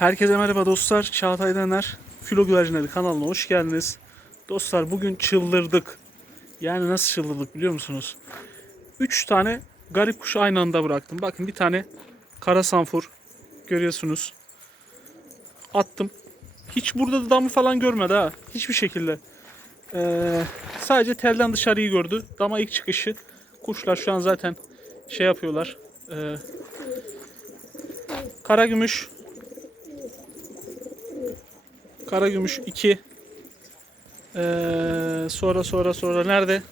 Herkese merhaba dostlar. Çağatay Dener Filo Güvercinleri kanalına hoş geldiniz. Dostlar bugün çıldırdık. Yani nasıl çıldırdık biliyor musunuz? 3 tane garip kuş aynı anda bıraktım. Bakın bir tane kara sanfur görüyorsunuz. Attım. Hiç burada da damı falan görmedi ha. Hiçbir şekilde. Ee, sadece telden dışarıyı gördü. Dama ilk çıkışı. Kuşlar şu an zaten şey yapıyorlar. Ee, kara gümüş Karagümüş 2. Ee, sonra sonra sonra nerede?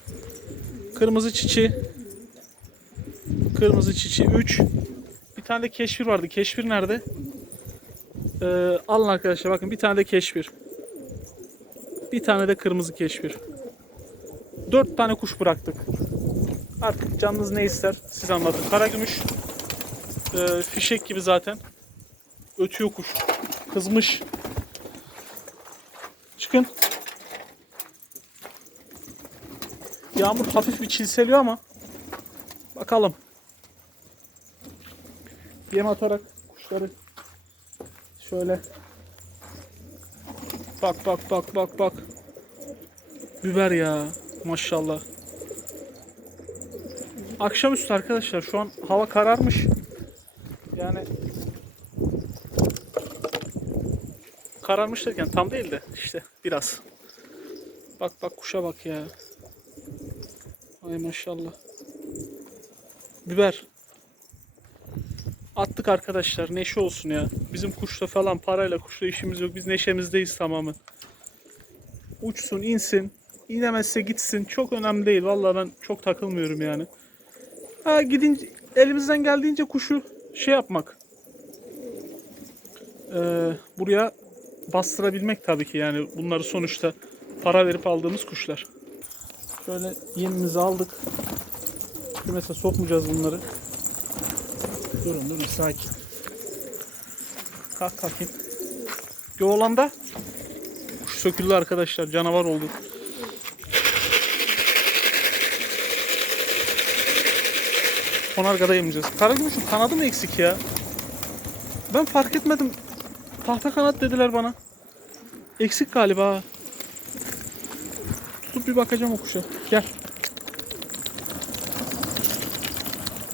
Kırmızı çiçi. Kırmızı çiçi 3. Bir tane de keşfir vardı. Keşfir nerede? Ee, alın arkadaşlar bakın bir tane de keşfir. Bir tane de kırmızı keşfir. 4 tane kuş bıraktık. Artık canınız ne ister siz anlatın. Karagümüş ee, fişek gibi zaten. Ötüyor kuş. Kızmış. Çıkın. Yağmur hafif bir çilseliyor ama bakalım. Yem atarak kuşları şöyle bak bak bak bak bak biber ya maşallah. Akşamüstü arkadaşlar şu an hava kararmış. Yani kararmış derken tam değil de işte biraz. Bak bak kuşa bak ya. Ay maşallah. Biber. Attık arkadaşlar. Neşe olsun ya. Bizim kuşla falan parayla kuşla işimiz yok. Biz neşemizdeyiz tamamen. Uçsun, insin. İnemezse gitsin. Çok önemli değil. Vallahi ben çok takılmıyorum yani. Ha gidince elimizden geldiğince kuşu şey yapmak. Ee, buraya bastırabilmek tabii ki yani bunları sonuçta para verip aldığımız kuşlar. Şöyle yemimizi aldık. Kümese sokmayacağız bunları. Durun durun sakin. Kalk kalkayım. Yoğlanda kuş söküldü arkadaşlar canavar oldu. Konargada yemeyeceğiz. Karagümüş'ün kanadı mı eksik ya? Ben fark etmedim. Tahta kanat dediler bana. Eksik galiba. Tutup bir bakacağım o kuşa. Gel.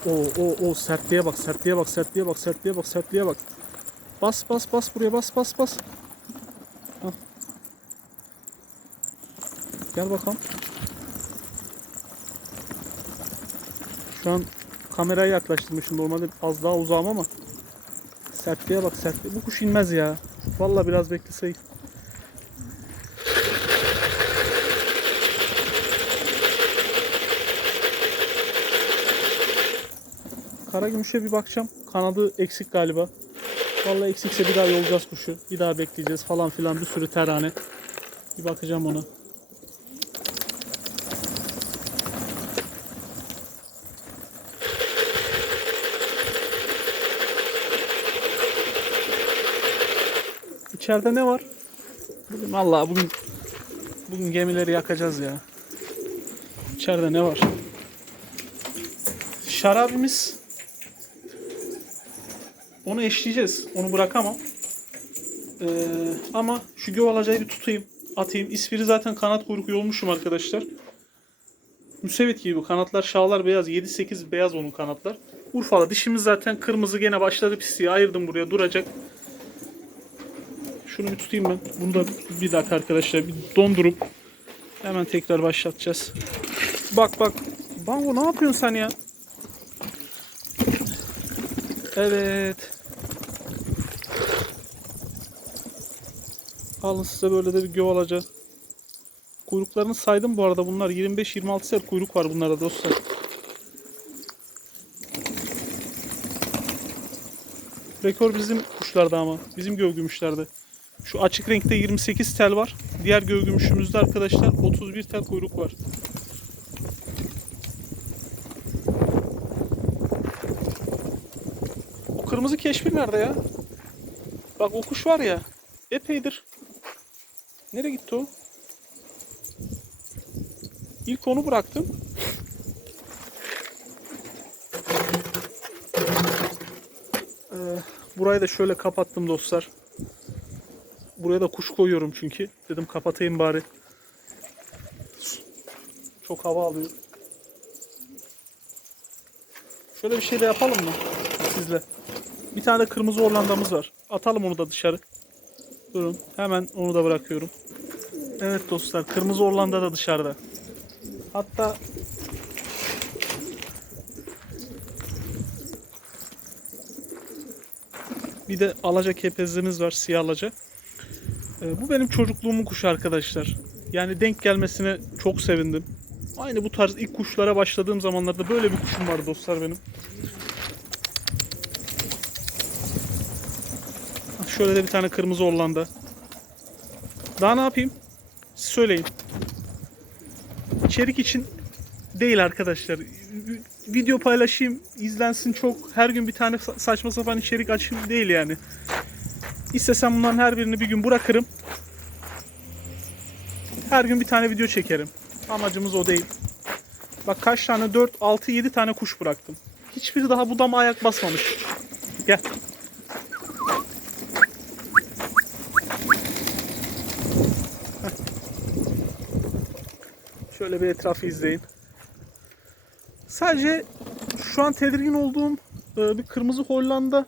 O o o sertliğe bak, sertliğe bak, sertliğe bak, sertliğe bak, sertliğe bak. Bas bas bas buraya bas bas bas. Gel bakalım. Şu an kamerayı yaklaştırmışım. Normalde az daha uzağım ama sertliğe bak sertliğe. Bu kuş inmez ya. Vallahi biraz bekleseydik. Karagümüş'e bir bakacağım. Kanadı eksik galiba. Vallahi eksikse bir daha yolacağız kuşu. Bir daha bekleyeceğiz falan filan bir sürü terane. Bir bakacağım ona. İçeride ne var? Bugün vallahi bugün bugün gemileri yakacağız ya. İçeride ne var? Şarabimiz onu eşleyeceğiz. Onu bırakamam. Ee, ama şu gövalacayı bir tutayım. Atayım. İspiri zaten kanat kuyruk yolmuşum arkadaşlar. Müsevit gibi bu. Kanatlar şağlar beyaz. 7-8 beyaz onun kanatlar. Urfalı. Dişimiz zaten kırmızı gene başladı pisliğe. Ayırdım buraya duracak. Şunu bir tutayım ben. Bunu da bir dakika arkadaşlar bir dondurup hemen tekrar başlatacağız. Bak bak. Bango ne yapıyorsun sen ya? Evet. Alın size böyle de bir göv Kuyruklarını saydım bu arada bunlar 25-26 set kuyruk var bunlarda dostlar. Rekor bizim kuşlarda ama. Bizim gövgümüşlerde. Şu açık renkte 28 tel var. Diğer gövgümüşümüzde arkadaşlar 31 tel kuyruk var. O kırmızı keşfir nerede ya? Bak o kuş var ya. Epeydir. Nereye gitti o? İlk onu bıraktım. Ee, burayı da şöyle kapattım dostlar. Buraya da kuş koyuyorum çünkü. Dedim kapatayım bari. Çok hava alıyor. Şöyle bir şey de yapalım mı sizle? Bir tane de kırmızı orlandamız var. Atalım onu da dışarı. Durun. Hemen onu da bırakıyorum. Evet dostlar. Kırmızı orlanda da dışarıda. Hatta bir de alaca kepezimiz var. Siyah alaca. Ee, bu benim çocukluğumun kuşu arkadaşlar. Yani denk gelmesine çok sevindim. Aynı bu tarz ilk kuşlara başladığım zamanlarda böyle bir kuşum vardı dostlar benim. Şöyle de bir tane kırmızı orlanda. Daha ne yapayım? Söyleyin. İçerik için değil arkadaşlar. Video paylaşayım, izlensin çok. Her gün bir tane sa- saçma sapan içerik açayım değil yani. İstesem bunların her birini bir gün bırakırım. Her gün bir tane video çekerim. Amacımız o değil. Bak kaç tane 4, 6, 7 tane kuş bıraktım. Hiçbiri daha budama ayak basmamış. Gel. Şöyle bir etrafı izleyin. Sadece şu an tedirgin olduğum e, bir kırmızı Hollanda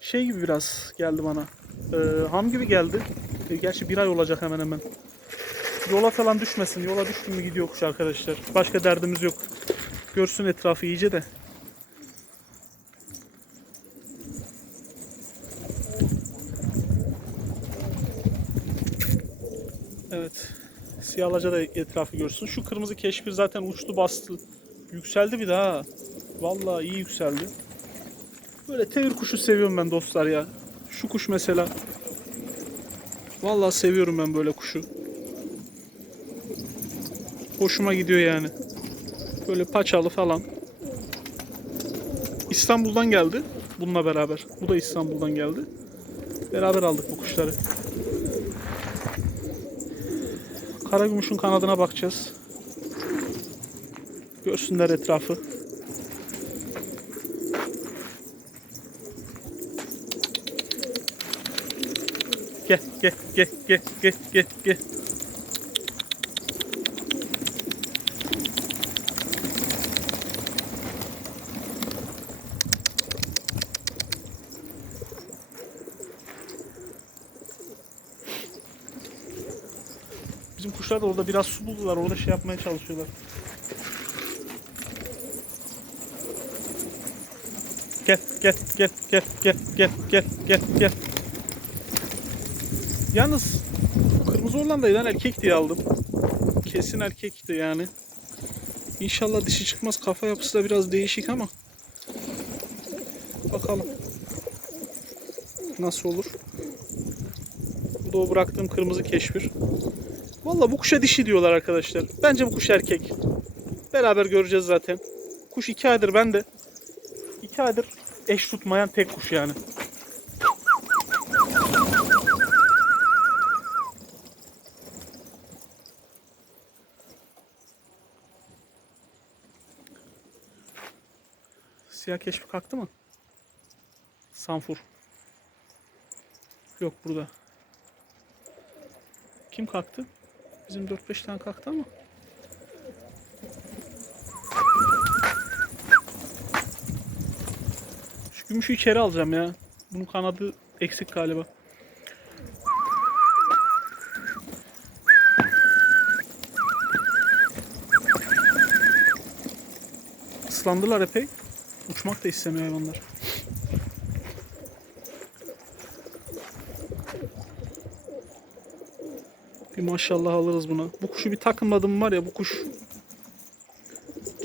şey gibi biraz geldi bana. E, ham gibi geldi. E, gerçi bir ay olacak hemen hemen. Yola falan düşmesin. Yola düştü mü gidiyor kuş arkadaşlar. Başka derdimiz yok. Görsün etrafı iyice de. Evet. Siyahlıca da etrafı görsün. Şu kırmızı keşfir zaten uçtu bastı. Yükseldi bir daha. Vallahi iyi yükseldi. Böyle tevir kuşu seviyorum ben dostlar ya. Şu kuş mesela. Vallahi seviyorum ben böyle kuşu. Hoşuma gidiyor yani. Böyle paçalı falan. İstanbul'dan geldi. Bununla beraber. Bu da İstanbul'dan geldi. Beraber aldık bu kuşları. Karagümüş'ün kanadına bakacağız. Görsünler etrafı. Gel gel gel gel gel gel gel. Da orada biraz su buldular. Orada şey yapmaya çalışıyorlar. Gel gel gel gel gel gel gel gel gel. Yalnız kırmızı Hollanda'yı erkek diye aldım. Kesin erkekti yani. İnşallah dişi çıkmaz. Kafa yapısı da biraz değişik ama. Bakalım. Nasıl olur? Bu da o bıraktığım kırmızı keşfir. Valla bu kuşa dişi diyorlar arkadaşlar. Bence bu kuş erkek. Beraber göreceğiz zaten. Kuş iki aydır bende. İki aydır eş tutmayan tek kuş yani. Siyah keşfi kalktı mı? Sanfur. Yok burada. Kim kalktı? Bizim 4-5 tane kalktı ama. Şu gümüşü içeri alacağım ya. Bunun kanadı eksik galiba. Islandılar epey. Uçmak da istemiyor hayvanlar. Maşallah alırız buna. Bu kuşu bir takımladım var ya bu kuş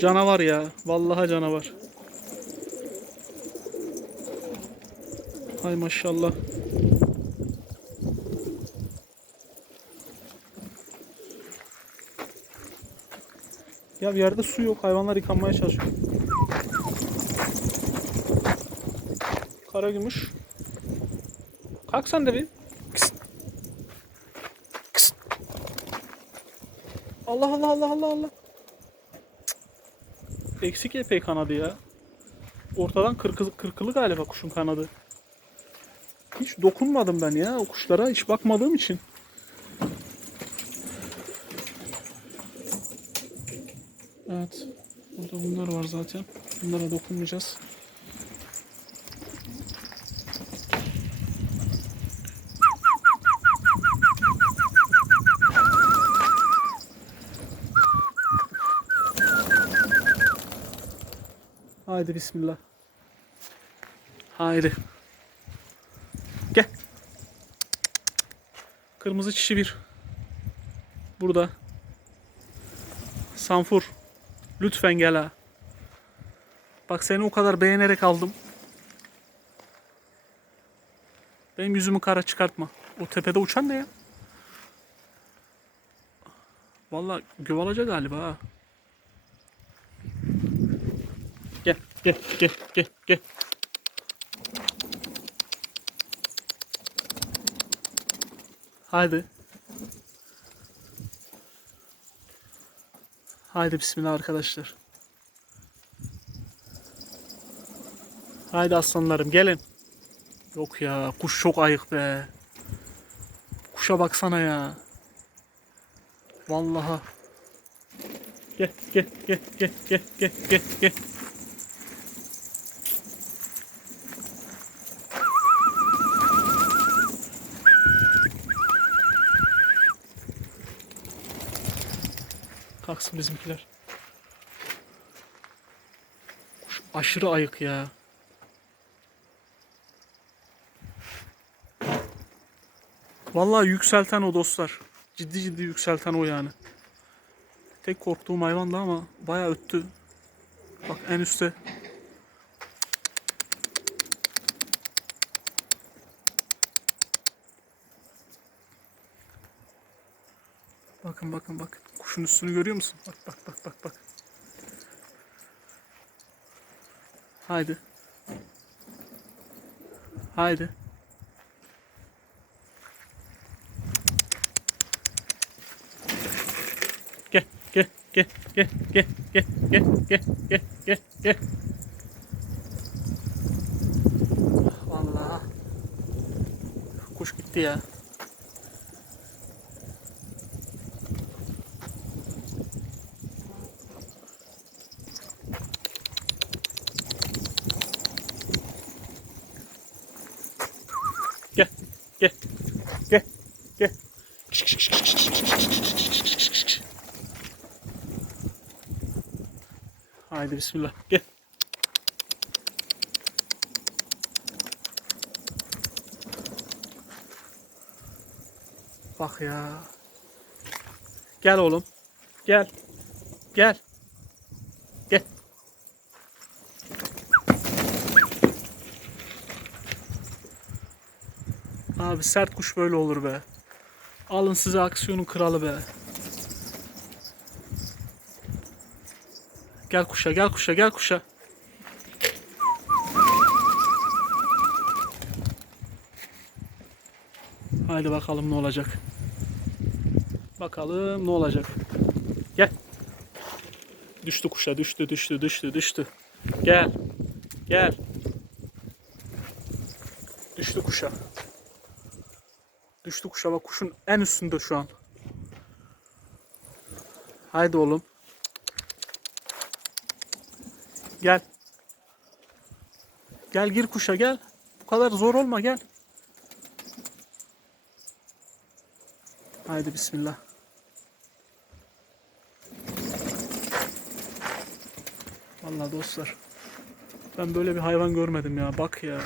canavar ya. Vallahi canavar. Hay maşallah. Ya bir yerde su yok. Hayvanlar yıkanmaya çalışıyor. Kara gümüş. Kalk sen de bir. Allah Allah Allah Allah Allah. Eksik epey kanadı ya. Ortadan kırkılı, kırkılı galiba kuşun kanadı. Hiç dokunmadım ben ya o kuşlara hiç bakmadığım için. Evet. Burada bunlar var zaten. Bunlara dokunmayacağız. Haydi bismillah. Haydi. Gel. Kırmızı çişi bir. Burada. Sanfur. Lütfen gel ha. Bak seni o kadar beğenerek aldım. Benim yüzümü kara çıkartma. O tepede uçan ne ya? Vallahi gövalacak galiba ha. Gel, gel, gel, gel. Haydi. Haydi bismillah arkadaşlar. Haydi aslanlarım gelin. Yok ya kuş çok ayık be. Kuşa baksana ya. Vallahi. Gel gel gel gel gel gel gel gel. Kalksın bizimkiler. Kuş aşırı ayık ya. Vallahi yükselten o dostlar. Ciddi ciddi yükselten o yani. Tek korktuğum hayvandı ama bayağı öttü. Bak en üstte. Bakın bakın bak. Kuşun üstünü görüyor musun? Bak bak bak bak bak. Haydi. Haydi. Gel gel gel gel gel gel gel gel gel gel gel. Vallahi kuş gitti ya. Gel gel gel gel. Haydi bismillah. Gel. Bak ya. Gel oğlum. Gel. Gel. Abi sert kuş böyle olur be. Alın size aksiyonun kralı be. Gel kuşa, gel kuşa, gel kuşa. Haydi bakalım ne olacak. Bakalım ne olacak. Gel. Düştü kuşa, düştü, düştü, düştü, düştü. Gel. Gel. Düştü kuşa. Düştü kuşa bak kuşun en üstünde şu an. Haydi oğlum. Gel. Gel gir kuşa gel. Bu kadar zor olma gel. Haydi bismillah. Vallahi dostlar. Ben böyle bir hayvan görmedim ya. Bak ya.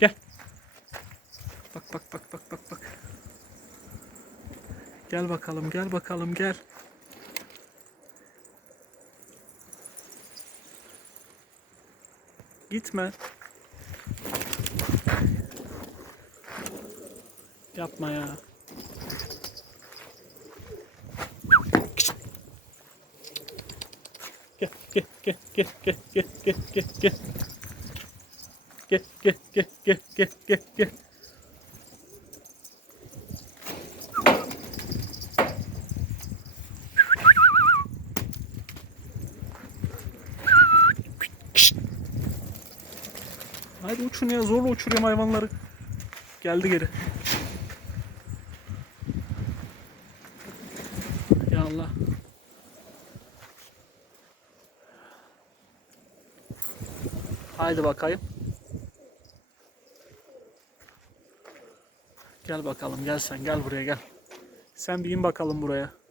Gel. Bak bak bak bak bak bak. Gel bakalım, gel bakalım, gel. Gitme. Yapma ya. Gel, gel, gel, gel, gel, gel, gel, gel, gel. Gel, gel, gel, gel, gel, gel, gel. Haydi uçun ya uçuruyorum hayvanları. Geldi geri. Ya Allah. Haydi bakayım. Gel bakalım gel sen gel buraya gel. Sen bir in bakalım buraya.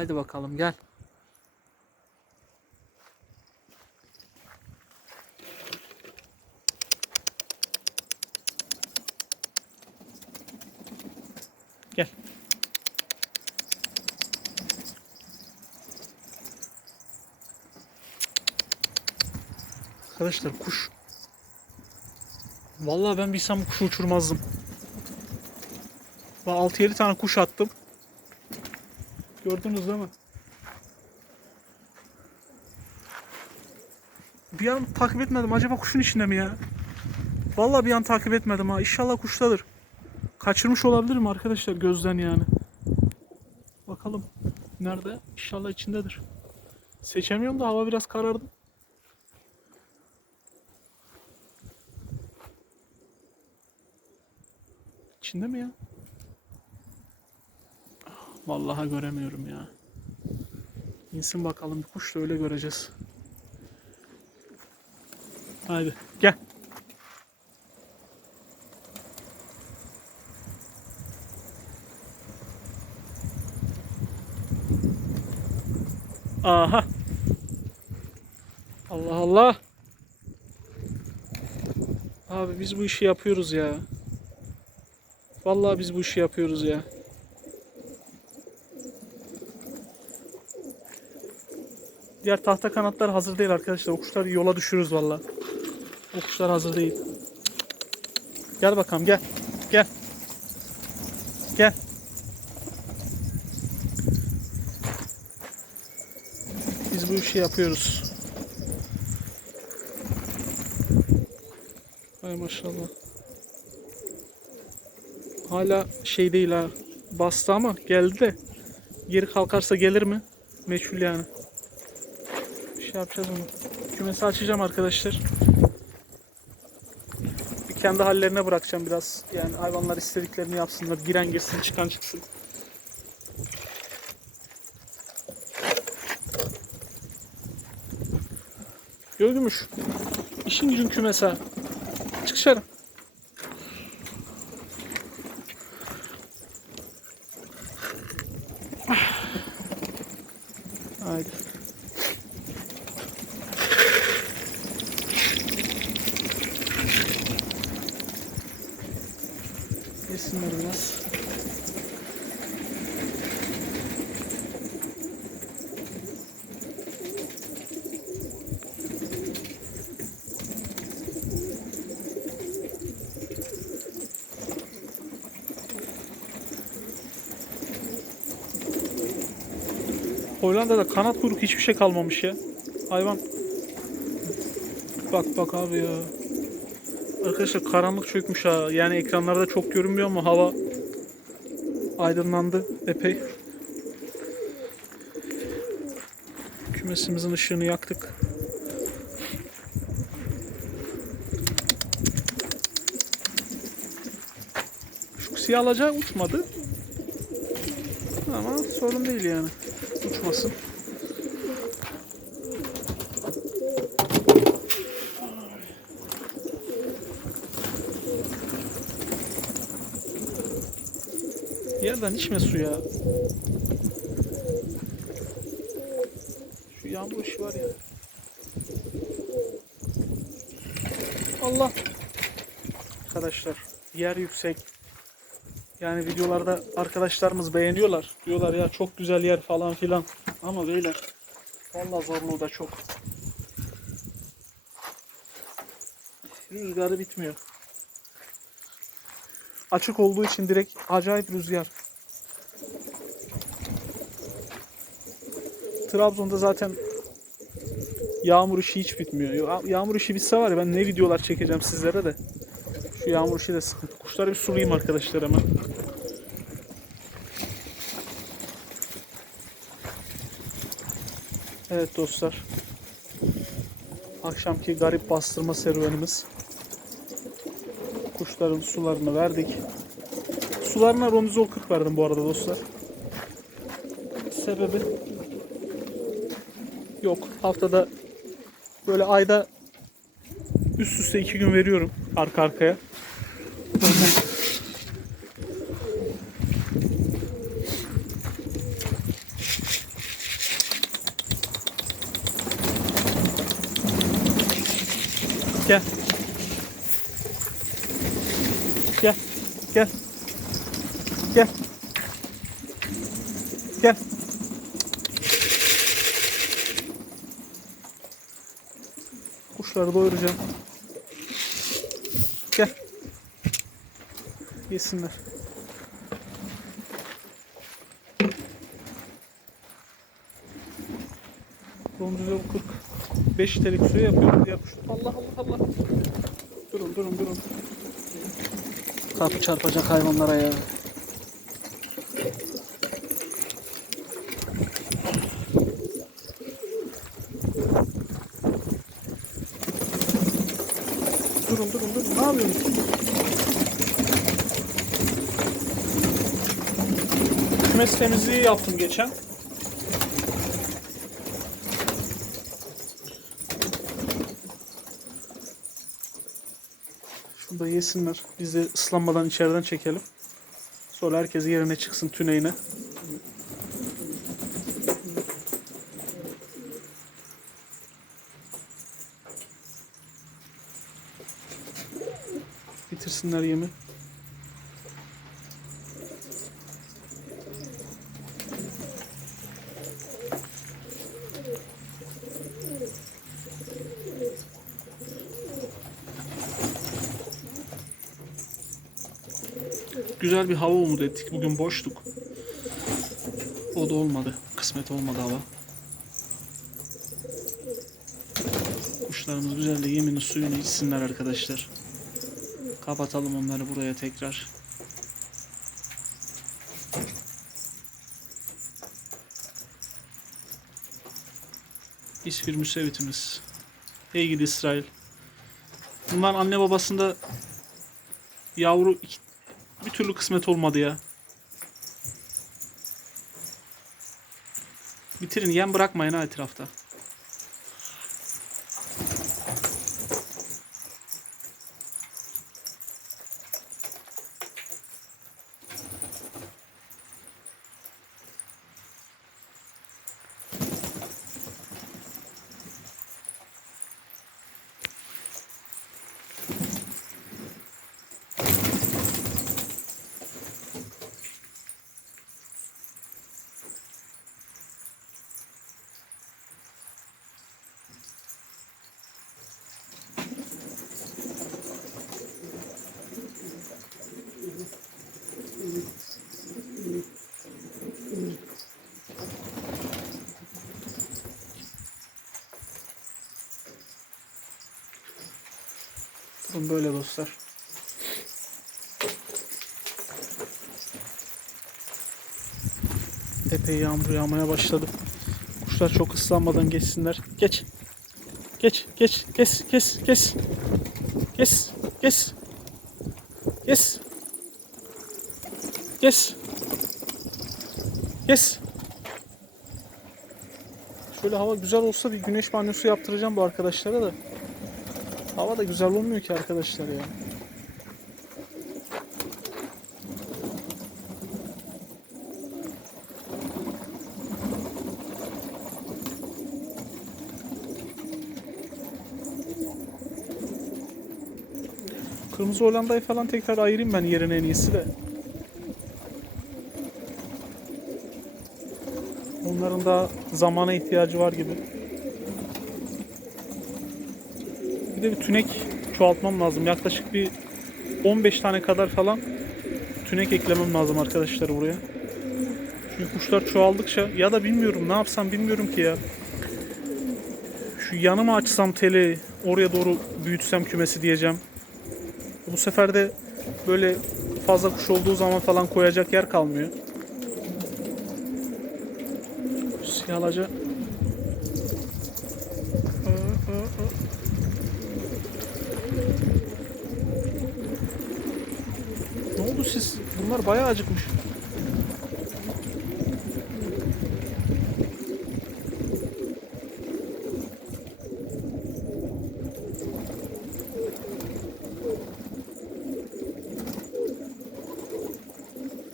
Haydi bakalım gel. Gel. Arkadaşlar kuş. Vallahi ben bilsem bu kuşu uçurmazdım. 6-7 tane kuş attım. Gördünüz değil mi? Bir an takip etmedim. Acaba kuşun içinde mi ya? Vallahi bir an takip etmedim ha. İnşallah kuştadır. Kaçırmış olabilirim arkadaşlar gözden yani. Bakalım. Nerede? İnşallah içindedir. Seçemiyorum da hava biraz karardı. İçinde mi ya? Vallahi göremiyorum ya. İnsin bakalım bir kuş da öyle göreceğiz. Haydi gel. Aha. Allah Allah. Abi biz bu işi yapıyoruz ya. Vallahi biz bu işi yapıyoruz ya. Diğer tahta kanatlar hazır değil arkadaşlar. O kuşları yola düşürürüz valla. O kuşlar hazır değil. Gel bakalım gel. Gel. Gel. Biz bu işi yapıyoruz. Hay maşallah. Hala şey değil ha. Bastı ama geldi de. Geri kalkarsa gelir mi? Meçhul yani. Şey yapacağız onu. Kümesi açacağım arkadaşlar. Bir kendi hallerine bırakacağım biraz. Yani hayvanlar istediklerini yapsınlar. Giren girsin, çıkan çıksın. Gölgümüş. İşin gücün kümesi. Çık. Haydi. Yesinler biraz. Hollanda'da kanat kuyruk hiçbir şey kalmamış ya. Hayvan. Bak bak abi ya. Arkadaşlar karanlık çökmüş ha. Yani ekranlarda çok görünmüyor ama hava aydınlandı epey. Kümesimizin ışığını yaktık. Şu siyah alacağı uçmadı. Ama sorun değil yani. Uçmasın. Yerden içme su ya. Şu yağmur ışığı var ya. Allah. Arkadaşlar yer yüksek. Yani videolarda arkadaşlarımız beğeniyorlar. Diyorlar ya çok güzel yer falan filan. Ama beyler vallahi zorluğu da çok. Rüzgarı bitmiyor. Açık olduğu için direkt acayip rüzgar. Trabzon'da zaten yağmur işi hiç bitmiyor. Ya- Yağmur işi bitse var ya ben ne videolar çekeceğim sizlere de. Şu yağmur işi de sıkıntı. Kuşları bir sulayayım arkadaşlar hemen. Evet dostlar. Akşamki garip bastırma serüvenimiz. Kuşların sularını verdik. Sularına Romizol 40 verdim bu arada dostlar. Sebebi yok. Haftada böyle ayda üst üste iki gün veriyorum arka arkaya. Gel. Gel. Gel. Gel. Gel. Kuşları doyuracağım. Gel. Yesinler. Domuz yol 40. 5 litrelik suya yapıyorum kuşlar. Allah Allah Allah. Durun durun durun. Kapı çarpacak hayvanlara ya. Durun durun durun. Ne yapıyorsunuz? Kümes temizliği yaptım geçen. Şurada yesinler. Biz de ıslanmadan içeriden çekelim. Sonra herkes yerine çıksın tüneyine. Bitirsinler yemi. Güzel bir hava umut ettik. Bugün boştuk. O da olmadı. Kısmet olmadı hava. Kuşlarımız güzel de yemini suyunu içsinler arkadaşlar. Kapatalım onları buraya tekrar. İsfir müsevitimiz. Ey gidi İsrail. Bunlar anne babasında yavru iki, bir türlü kısmet olmadı ya. Bitirin yem bırakmayın ha etrafta. Durun böyle dostlar. Epey yağmur yağmaya başladı. Kuşlar çok ıslanmadan geçsinler. Geç. Geç, geç, kes, kes, kes. Kes, kes. Kes. Kes. Kes. Şöyle hava güzel olsa bir güneş banyosu yaptıracağım bu arkadaşlara da. Hava da güzel olmuyor ki arkadaşlar ya. Kırmızı Hollanda'yı falan tekrar ayırayım ben yerine en iyisi de. Onların da zamana ihtiyacı var gibi. Bir de bir tünek çoğaltmam lazım. Yaklaşık bir 15 tane kadar falan tünek eklemem lazım arkadaşlar buraya. Çünkü kuşlar çoğaldıkça ya da bilmiyorum ne yapsam bilmiyorum ki ya. Şu yanıma açsam teli oraya doğru büyütsem kümesi diyeceğim. Bu sefer de böyle fazla kuş olduğu zaman falan koyacak yer kalmıyor. Siyahlıca Ne oldu siz? Bunlar bayağı acıkmış.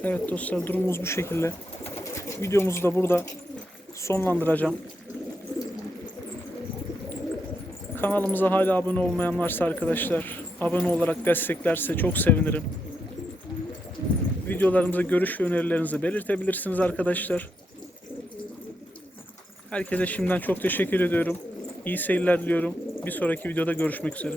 Evet dostlar durumumuz bu şekilde. Videomuzu da burada sonlandıracağım. Kanalımıza hala abone olmayan varsa arkadaşlar abone olarak desteklerse çok sevinirim. Videolarımıza görüş ve önerilerinizi belirtebilirsiniz arkadaşlar. Herkese şimdiden çok teşekkür ediyorum. İyi seyirler diliyorum. Bir sonraki videoda görüşmek üzere.